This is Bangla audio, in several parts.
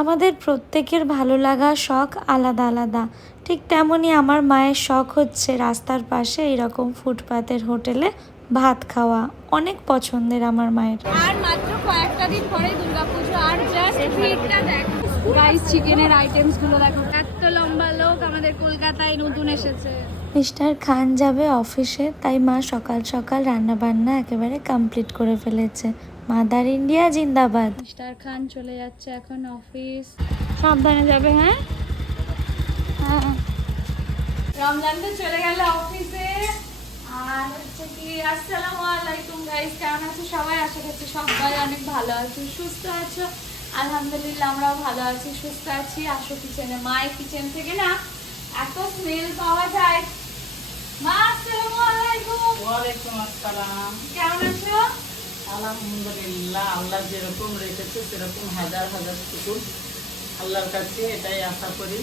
আমাদের প্রত্যেকের ভালো লাগা শখ আলাদা আলাদা। ঠিক তেমনই আমার মায়ের শখ হচ্ছে রাস্তার পাশে এরকম ফুটপাতের হোটেলে ভাত খাওয়া। অনেক পছন্দের আমার মায়ের। আর মাত্র কয়েকটা দিন পরে দুর্গাপুজো আর জাস্ট ভিড়টা দেখো। রাইস চিকেনের আইটেমসগুলো দেখো। এত লম্বা লোক আমাদের কলকাতায় নতুন এসেছে। মিস্টার খান যাবে অফিসে তাই মা সকাল সকাল রান্না বান্না একেবারে কমপ্লিট করে ফেলেছে। মাদার ইন্ডিয়া জিন্দাবাদ। মিস্টার খান চলে যাচ্ছে এখন অফিস। সাবধানে যাবে হ্যাঁ? হ্যাঁ। রমজান তো চলে গেল অফিসে। আর হচ্ছে কি আসসালামু আলাইকুম গাইস কেমন আছো সবাই? আশা করছি সবাই অনেক ভালো আছো সুস্থ আছো। আলহামদুলিল্লাহ আমরাও ভালো আছি সুস্থ আছি। আসো কিচেনে মায়ের কিচেন থেকে না এত স্মেল পাওয়া যায়। মা আসসালামু আলাইকুম। ওয়ালাইকুম আসসালাম। কেমন আছো? আলহামদুলিল্লাহ আল্লাহ যেরকম রেখেছে সেরকম হাজার হাজার শুকুর। আল্লাহর কাছে এটাই আশা করি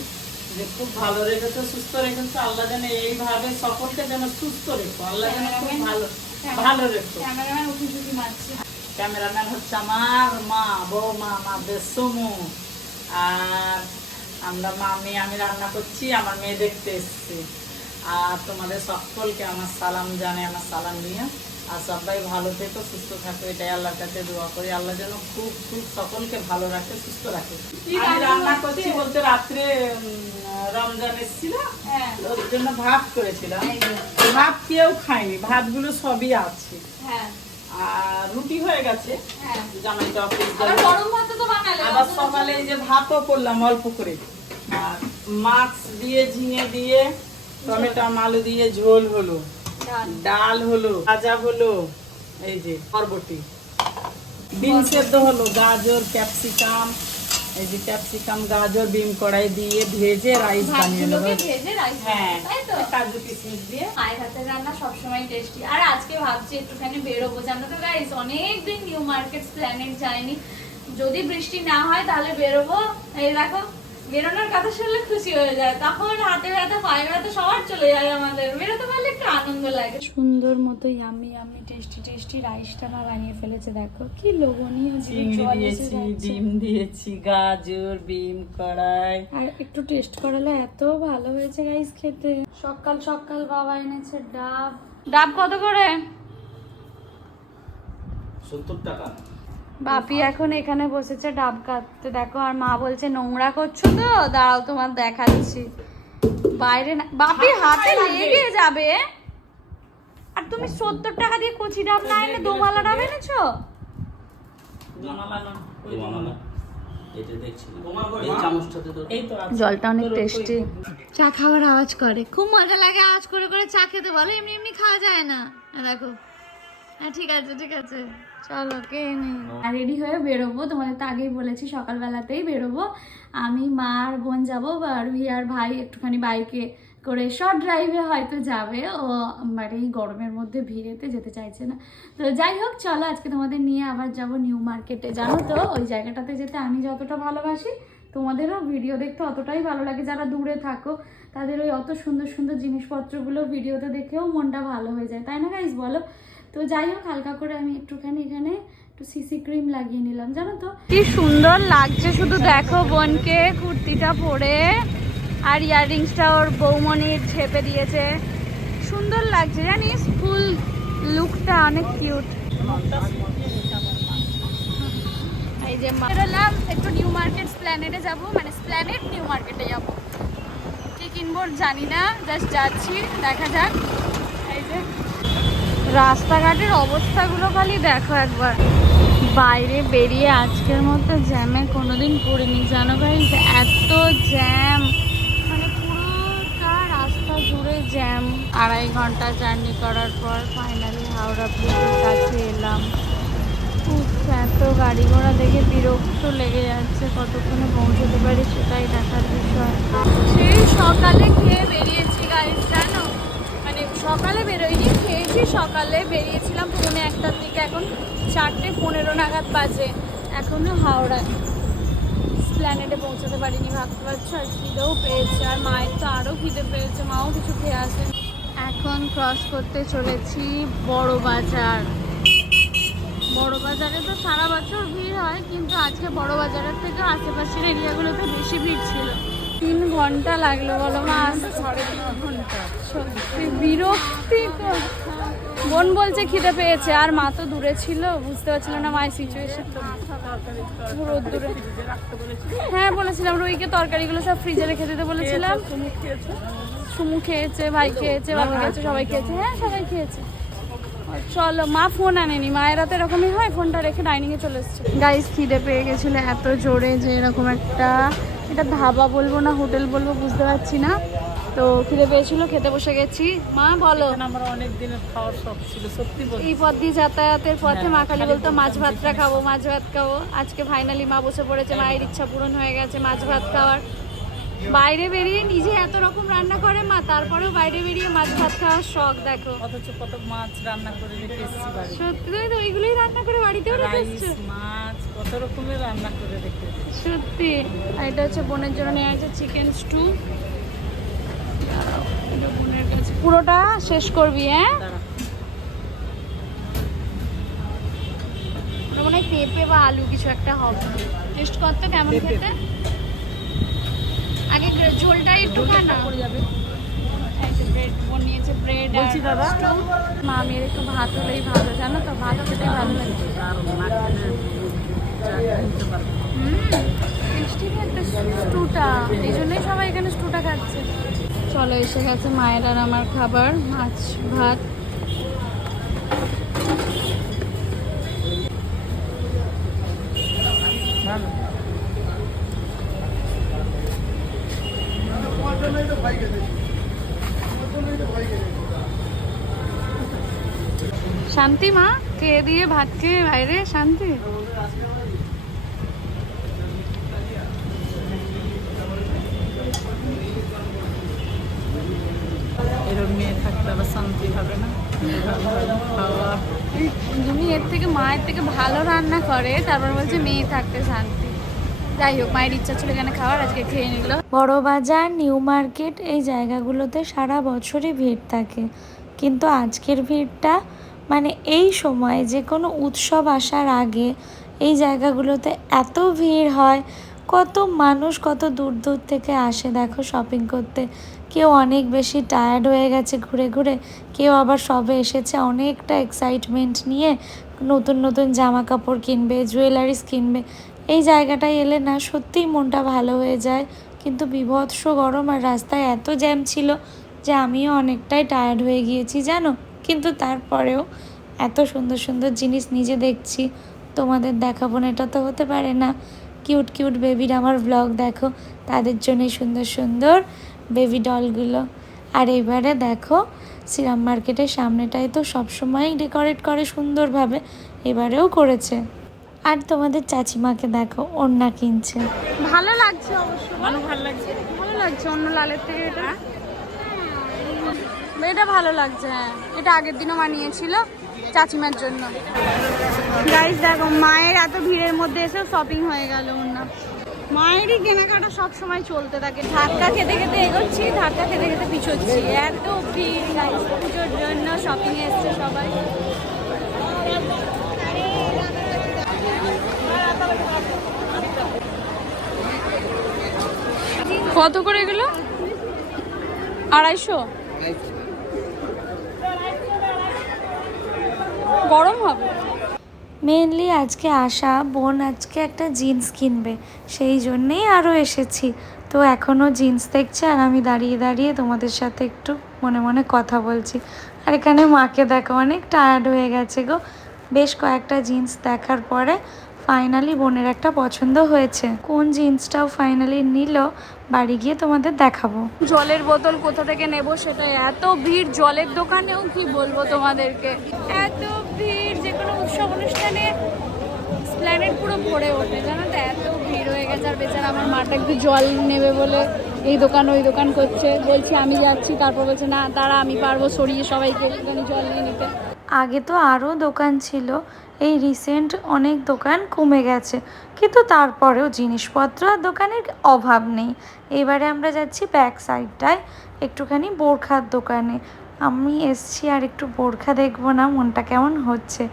যে খুব ভালো রেখেছে সুস্থ রেখেছে। আল্লাহ যেন এইভাবে সকলকে যেন সুস্থ রেখো আল্লাহ যেন খুব ভালো ভালো রেখো। ক্যামেরাম্যান হচ্ছে আমার মা বৌমা আমাদের সমু। আর আমরা মা মেয়ে আমি রান্না করছি আমার মেয়ে দেখতে এসছে। আর তোমাদের সকলকে আমার সালাম জানে আমার সালাম নিয়ে। আর সবাই ভালো থেকো সুস্থ থাকো এটাই আল্লাহর কাছে দোয়া করি। আল্লাহ যেন খুব খুব সকলকে ভালো রাখে সুস্থ রাখে। রান্না করছি বলতে রাত্রে রমজান এসেছিল হ্যাঁ। ওর জন্য ভাত করেছিলাম। ভাত কেউ খায়নি ভাতগুলো সবই আছে। হ্যাঁ। আর রুটি হয়ে গেছে হ্যাঁ। জামাইটা অফিস আবার সকালে এই যে ভাতও করলাম অল্প করে। আর মাছ দিয়ে ঝিঙে দিয়ে টমেটো আলু দিয়ে ঝোল হলো। ডাল। হলো ভাজা হলো এই যে বরবটি। বিন সেদ্ধ হলো গাজর ক্যাপসিকাম এই যে ক্যাপসিকাম গাজর বিম কড়াই দিয়ে ভেজে রাইস বানিয়ে নেব। ভেজে রাইস হ্যাঁ তাই তো? কাজু কিশমিশ দিয়ে। মায়ের হাতের রান্না সবসময় টেস্টি আর আজকে ভাবছি একটুখানি বেরোবো জানো তো গাইস অনেকদিন নিউ মার্কেট প্ল্যানেট যায়নি। যদি বৃষ্টি না হয় তাহলে বেরোবো। এই দেখো বেরোনোর কথা শুনলে খুশি হয়ে যায়। তখন হাতে ব্যথা পায়ে ব্যথা সবার চলে যায় আমাদের। বেরোতে পারলে একটু আনন্দ লাগে। সুন্দর মতো ইয়ামি ইয়ামি টেস্টি টেস্টি রাইসটা মা বানিয়ে ফেলেছে দেখো। কি লোভনীয় চিংড়ি দিয়েছি ডিম দিয়েছি গাজর বিম কড়াই। আর একটু টেস্ট করালে এত ভালো হয়েছে গাইস খেতে। সকাল সকাল বাবা এনেছে ডাব। ডাব কত করে? সত্তর টাকা। বাপি এখন এখানে বসেছে ডাব কাটতে। দেখো আর মা বলছে নোংরা করছ তো? দাঁড়াও তোমার দেখাচ্ছি। বাইরে না বাপির হাতে লেগে যাবে? আর তুমি সত্তর টাকা দিয়ে কচি ডাব না এনে দোমালা ডাব এনেছো। জলটা অনেক টেস্টি। চা খাওয়ার আওয়াজ করে। খুব মজা লাগে আওয়াজ করে করে চা খেতে। বলো এমনি এমনি খাওয়া যায় না। হ্যাঁ, দেখো। হ্যাঁ ঠিক আছে ঠিক আছে। চলো কে নেই রেডি হয়ে বেরোবো তোমাদের তো আগেই বলেছি সকালবেলাতেই বেরোবো। আমি মা আর বোন যাব বা রুহি আর ভাই একটুখানি বাইকে করে শর্ট ড্রাইভে হয়তো যাবে। ও মানে এই গরমের মধ্যে ভিড়েতে যেতে চাইছে না। তো যাই হোক চলো আজকে তোমাদের নিয়ে আবার যাব নিউ মার্কেটে জানো তো ওই জায়গাটাতে যেতে আমি যতটা ভালোবাসি তোমাদেরও ভিডিও দেখতে অতটাই ভালো লাগে। যারা দূরে থাকো তাদের ওই অত সুন্দর সুন্দর জিনিসপত্রগুলো ভিডিওতে দেখেও মনটা ভালো হয়ে যায়। তাই না গাইজ বলো। তো যাই হোক, হালকা করে আমি একটুখানি এখানে একটু সিসি ক্রিম লাগিয়ে নিলাম, জানো তো? কি সুন্দর লাগছে, শুধু দেখো বোনকে, কুর্তিটা পরে, আর ইয়াররিংসটা ওর বৌমনির ছেপে দিয়েছে। সুন্দর লাগছে, জানিস? ফুল লুকটা অনেক কিউট একটু নিউ মার্কেট স্প্ল্যানেডে যাব মানে স্প্ল্যানেড নিউ মার্কেটে যাব। কি জানি না জাস্ট যাচ্ছি, দেখা যাক। এই যে রাস্তাঘাটের অবস্থাগুলো খালি দেখো একবার। বাইরে বেরিয়ে আজকের মতো জ্যামে কোনোদিন পড়িনি, জানো ভাই? এত জ্যাম। মানে পুরোটা রাস্তা জুড়ে জ্যাম। আড়াই ঘণ্টা জার্নি করার পর ফাইনালি হাওড়া ব্রিজের কাছে এলাম। এত গাড়ি ঘোড়া দেখে বিরক্ত লেগে যাচ্ছে, কতক্ষণে পৌঁছতে পারি সেটাই দেখার বিষয়। সেই সকালে খেয়ে বেরিয়েছি গাড়ি জানো মানে সকালে বেরোয়নি খেয়েছি সকালে বেরিয়েছিলাম পৌনে একটার দিকে, এখন চারটে পনেরো নাগাদ বাজে। এখনও হাওড়ায় প্ল্যানেটে পৌঁছতে পারিনি, ভাবতে পারছ? আর খিদেও পেয়েছে, আর মায়ের তো আরও খিদে পেয়েছে, মাও কিছু খেয়ে আসে এখন ক্রস করতে চলেছি বড় বাজার। বড় বাজারে তো সারা বছর ভিড় হয়, কিন্তু আজকে বড় বাজারের থেকে আশেপাশের এরিয়াগুলোতে বেশি ভিড় ছিল। তিন ঘণ্টা লাগল বলো মা আসতে সত্যি বিরক্তিকর বোন বলছে খিদে পেয়েছে আর মা তো দূরে ছিল বুঝতে পারছিল না মায়ের সিচুয়েশন রোদ দূরে। হ্যাঁ বলেছিলাম রুইকে তরকারিগুলো সব ফ্রিজে রেখে দিতে বলেছিলাম। সুমু খেয়েছে? ভাই খেয়েছে বাবা খেয়েছে সবাই খেয়েছে। হ্যাঁ সবাই খেয়েছে। চলো মা ফোন আনেনি মায়েরা তো এরকমই হয় ফোনটা রেখে ডাইনিং এ চলে এসছে। গাইস খিদে পেয়ে গেছিল এত জোরে যে এরকম একটা এটা ধাবা বলব না হোটেল বলব বুঝতে পারছি না। তো খিদে পেয়েছিল খেতে বসে গেছি। মা বলো। আমার অনেক দিনের খাওয়ার শখ ছিল সত্যি বলছি এই পথ দিয়ে যাতায়াতের পথে মা খালি বলতো মাছ ভাতটা খাব মাছ ভাত খাব। আজকে ফাইনালি মা বসে পড়েছে মায়ের ইচ্ছা পূরণ হয়ে গেছে মাছ ভাত খাওয়ার। বাইরে বেরিয়ে নিজে এত রকম রান্না করে মা তারপরেও বাইরে বেরিয়ে মাছ ভাত খাওয়ার শখ দেখো। অথচ কত মাছ রান্না করে রেখে এসেছি বাড়ি সত্যি তো ওইগুলোই রান্না করে বাড়িতেও রেখে এসছো? মাছ কত রকমের রান্না করে রেখে সত্যি। আর এটা হচ্ছে বোনের জন্য নেওয়া হয়েছে চিকেন স্টু পুরোটা শেষ করবি হ্যাঁ? মনে হয় পেঁপে বা আলু কিছু একটা হবে। টেস্ট করতে কেমন খেতে। আগে ঝোলটাই একটু ব্রেড বোন নিয়েছে ব্রেড বলছি দাদা। একটু ভাত হলেই ভালো জানো তো? ভাত ভালো লাগে। হুম টেস্টি একটা স্টুটা। এই জন্যই সবাই এখানে স্টুটা খাচ্ছে। চলো, এসে গেছে মায়ের আর আমার খাবার, মাছ, ভাত। শান্তি মা, কে দিয়ে ভাত খেয়ে বাইরে? শান্তি? মেয়ে থাকতে আবার শান্তি হবে না। খাওয়া তুমি এর থেকে মায়ের থেকে ভালো রান্না করে তারপর বলছে মেয়ে থাকতে শান্তি। যাই হোক মায়ের ইচ্ছা ছিল এখানে খাওয়ার আজকে খেয়ে নিল। বড় বাজার নিউ মার্কেট এই জায়গাগুলোতে সারা বছরই ভিড় থাকে। কিন্তু আজকের ভিড়টা মানে এই সময় যে কোনো উৎসব আসার আগে এই জায়গাগুলোতে এত ভিড় হয় কত মানুষ কত দূর দূর থেকে আসে দেখো শপিং করতে। কেউ অনেক বেশি টায়ার্ড হয়ে গেছে ঘুরে ঘুরে, কেউ আবার সবে এসেছে অনেকটা এক্সাইটমেন্ট নিয়ে নতুন নতুন জামা কাপড় কিনবে জুয়েলারিস কিনবে। এই জায়গাটায় এলে না সত্যিই মনটা ভালো হয়ে যায়। কিন্তু বিভৎস গরম আর রাস্তায় এত জ্যাম ছিল যে আমিও অনেকটাই টায়ার্ড হয়ে গিয়েছি, জানো? কিন্তু তারপরেও এত সুন্দর সুন্দর জিনিস নিজে দেখছি। তোমাদের দেখাবো না, এটা তো হতে পারে না। কিউট কিউট বেবির আমার ব্লগ দেখো। তাদের জন্যই সুন্দর সুন্দর বেবি ডলগুলো। আর এবারে দেখো সিরাম মার্কেটের সামনেটায় তো সবসময়ই ডেকোরেট করে সুন্দরভাবে এবারেও করেছে। আর তোমাদের চাচিমাকে দেখো ওড়না কিনছে। ভালো লাগছে অবশ্য। ভালো ভালো লাগছে। ভালো লাগছে অন্য লালের থেকে এটা? এটা ভালো লাগছে হ্যাঁ। এটা আগের দিনও বানিয়েছিল চাচিমার জন্য। গাইস দেখো মায়ের এত ভিড়ের মধ্যে এসেও শপিং হয়ে গেল না মায়েরই কেনাকাটা সব সময় চলতে থাকে। ধাক্কা খেতে খেতে এগোচ্ছি ধাক্কা খেতে খেতে পিছোচ্ছি। এত ভিড় পুজোর জন্য শপিং এ এসছে সবাই। কত করে এগুলো? আড়াইশো। গরম হবে? মেনলি আজকে আসা বোন আজকে একটা জিন্স কিনবে। সেই জন্যেই আরও এসেছি। তো এখনও জিন্স দেখছে আর আমি দাঁড়িয়ে দাঁড়িয়ে তোমাদের সাথে একটু মনে মনে কথা বলছি। আর এখানে মাকে দেখো, অনেক টায়ার্ড হয়ে গেছে গো। বেশ কয়েকটা জিন্স দেখার পরে ফাইনালি বোনের একটা পছন্দ হয়েছে। কোন জিন্সটাও ফাইনালি নিল, বাড়ি গিয়ে তোমাদের দেখাবো। জলের বোতল কোথা থেকে নেব সেটা এত ভিড়, জলের দোকানেও কি বলব তোমাদেরকে? এত ভিড়। কোনো উৎসব অনুষ্ঠানে প্ল্যানেট পুরো ভরে ওঠে। জানো তো, এত ভিড় হয়ে গেছে আর বেচারা আমার মাটা একটু জল নেবে বলে এই দোকান, ওই দোকান করছে। বলছি, আমি যাচ্ছি। তারপর বলছে, না তারা আমি পারব সরিয়ে সবাইকে একটুখানি জল নিয়ে নিতে। আগে তো আরও দোকান ছিল। এই রিসেন্ট অনেক দোকান কমে গেছে। কিন্তু তারপরেও জিনিসপত্র আর দোকানের অভাব নেই। এবারে আমরা যাচ্ছি ব্যাক সাইডটায় একটুখানি বোরখার দোকানে। আমি এসছি আর একটু বোরখা দেখব না মনটা কেমন হচ্ছে।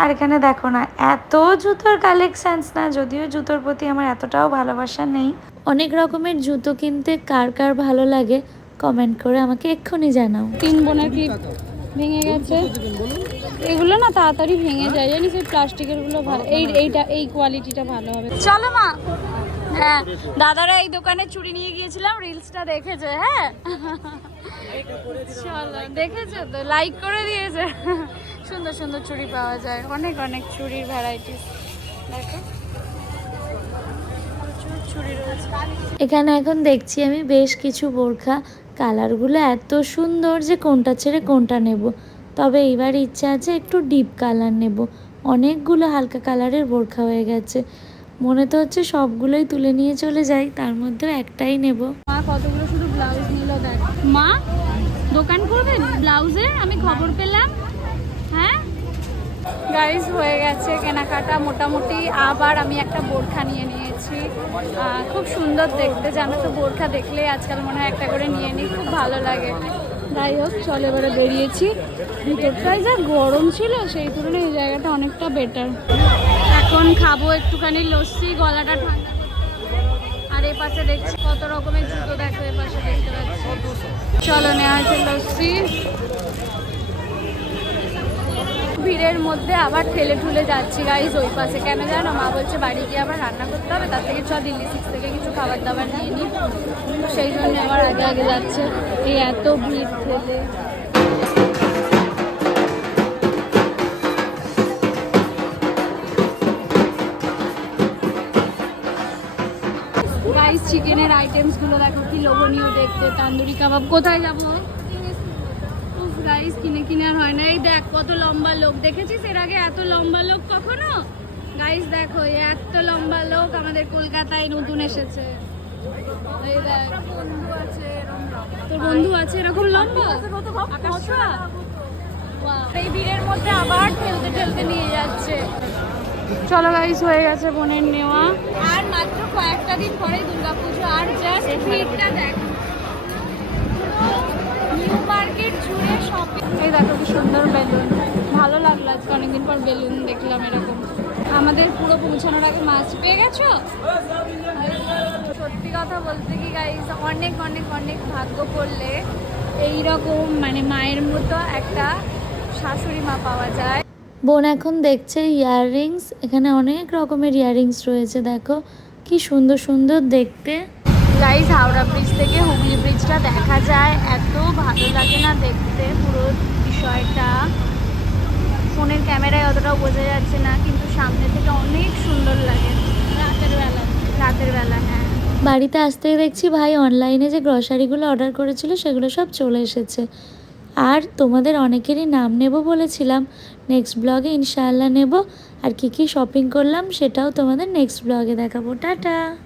আর এখানে দেখো না এত জুতোর কালেকশানস না যদিও জুতোর প্রতি আমার এতটাও ভালোবাসা নেই। অনেক রকমের জুতো কিনতে কার কার ভালো লাগে কমেন্ট করে আমাকে এক্ষুনি জানাও। তিন বোনের ক্লিপ ভেঙে গেছে। এগুলো না তাড়াতাড়ি ভেঙে যায় জানিস এই প্লাস্টিকেরগুলো ভালো এই এইটা এই কোয়ালিটিটা ভালো হবে। চলো মা হ্যাঁ দাদারা এই দোকানে চুড়ি নিয়ে গিয়েছিলাম রিলসটা দেখেছে হ্যাঁ? দেখেছ তো লাইক করে দিয়েছে। সুন্দর সুন্দর চুড়ি পাওয়া যায়, অনেক অনেক চুড়ির ভ্যারাইটিস দেখো। এখানে এখন দেখছি আমি বেশ কিছু বোরখা। কালারগুলো এত সুন্দর যে কোনটা ছেড়ে কোনটা নেব। তবে এইবার ইচ্ছা আছে একটু ডিপ কালার নেব। অনেকগুলো হালকা কালারের বোরখা হয়ে গেছে। মনে তো হচ্ছে সবগুলোই তুলে নিয়ে চলে যাই, তার মধ্যেও একটাই নেব। মা, কতগুলো শুধু ব্লাউজ নিল দেখ। মা, দোকান করবে ব্লাউজের আমি খবর পেলাম। হ্যাঁ? গাইজ হয়ে গেছে কেনাকাটা। মোটামুটি আবার আমি একটা বোরখা নিয়ে নিয়েছি। খুব সুন্দর দেখতে। জানো তো, বোরখা দেখলে আজকাল মনে হয় একটা করে নিয়ে নিই, খুব ভালো লাগে। যাই হোক, চল এবারে বেরিয়েছি। ভিতরটায় যা গরম ছিল, সেই তুলনায় এই জায়গাটা অনেকটা বেটার এখন খাব একটুখানি লস্যি, গলাটা ঠান্ডা আর এ পাশে দেখছি কত রকমের জুতো দেখো এ পাশে দেখতে পাচ্ছি। চলো নেওয়া হয়েছে লস্যি। ভিড়ের মধ্যে আবার ঠেলে ঠুলে যাচ্ছি গাইজ ওই পাশে। কেন জানো? মা বলছে বাড়ি গিয়ে আবার রান্না করতে হবে, তার থেকে চ দিল্লি সিক্স থেকে কিছু খাবার দাবার নিয়ে নিই সেই জন্য আবার আগে আগে যাচ্ছে। এই এত ভিড় ঠেলে। আইটেমসগুলো দেখো, কি লোভনীয় দেখতে। তান্দুরি কাবাব, কোথায় যাব? রাইস কিনে কিনে আর হয় না। এই দেখ, কত লম্বা লোক। দেখেছিস এর আগে এত লম্বা লোক কখনো? গাইস দেখো এত লম্বা লোক আমাদের কলকাতায় নতুন এসেছে। এই দেখ। তোর বন্ধু আছে এরকম লম্বা? এই ভিড়ের মধ্যে আবার ঠেলতে ঠেলতে নিয়ে যাচ্ছে। চলো গাইস হয়ে গেছে বোনের নেওয়া। আর মাত্র কয়েকটা দিন পরেই দুর্গাপুজো আর জাস্ট ভিড়টা দেখ। নিউ মার্কেট জুড়ে শপিং এই দেখো কি সুন্দর বেলুন। ভালো লাগল আজকে অনেকদিন পর বেলুন দেখলাম এরকম। আমাদের পুরো পৌঁছানোর আগে মাছ পেয়ে গেছো? সত্যি কথা বলতে কি গাইস অনেক অনেক অনেক ভাগ্য করলে এই রকম মানে মায়ের মতো একটা শাশুড়ি মা পাওয়া যায়। বোন এখন দেখছে ইয়াররিংস এখানে অনেক রকমের ইয়াররিংস রয়েছে দেখো। কি সুন্দর সুন্দর দেখতে। গাইস হাওড়া ব্রিজ থেকে হুগলি ব্রিজটা দেখা যায়। এত ভালো লাগে না দেখতে পুরো বিষয়টা। ফোনের ক্যামেরায় অতটাও বোঝা যাচ্ছে না কিন্তু সামনে থেকে অনেক সুন্দর লাগে। রাতের বেলা। রাতের বেলা হ্যাঁ। বাড়িতে আসতে দেখছি ভাই অনলাইনে যে গ্রসারিগুলো অর্ডার করেছিল সেগুলো সব চলে এসেছে। আর তোমাদের অনেকেরই নাম নেব বলেছিলাম। নেক্সট ব্লগে ইনশাআল্লাহ নেব। আর কি কি শপিং করলাম সেটাও তোমাদের নেক্সট ব্লগে দেখাবো। টাটা!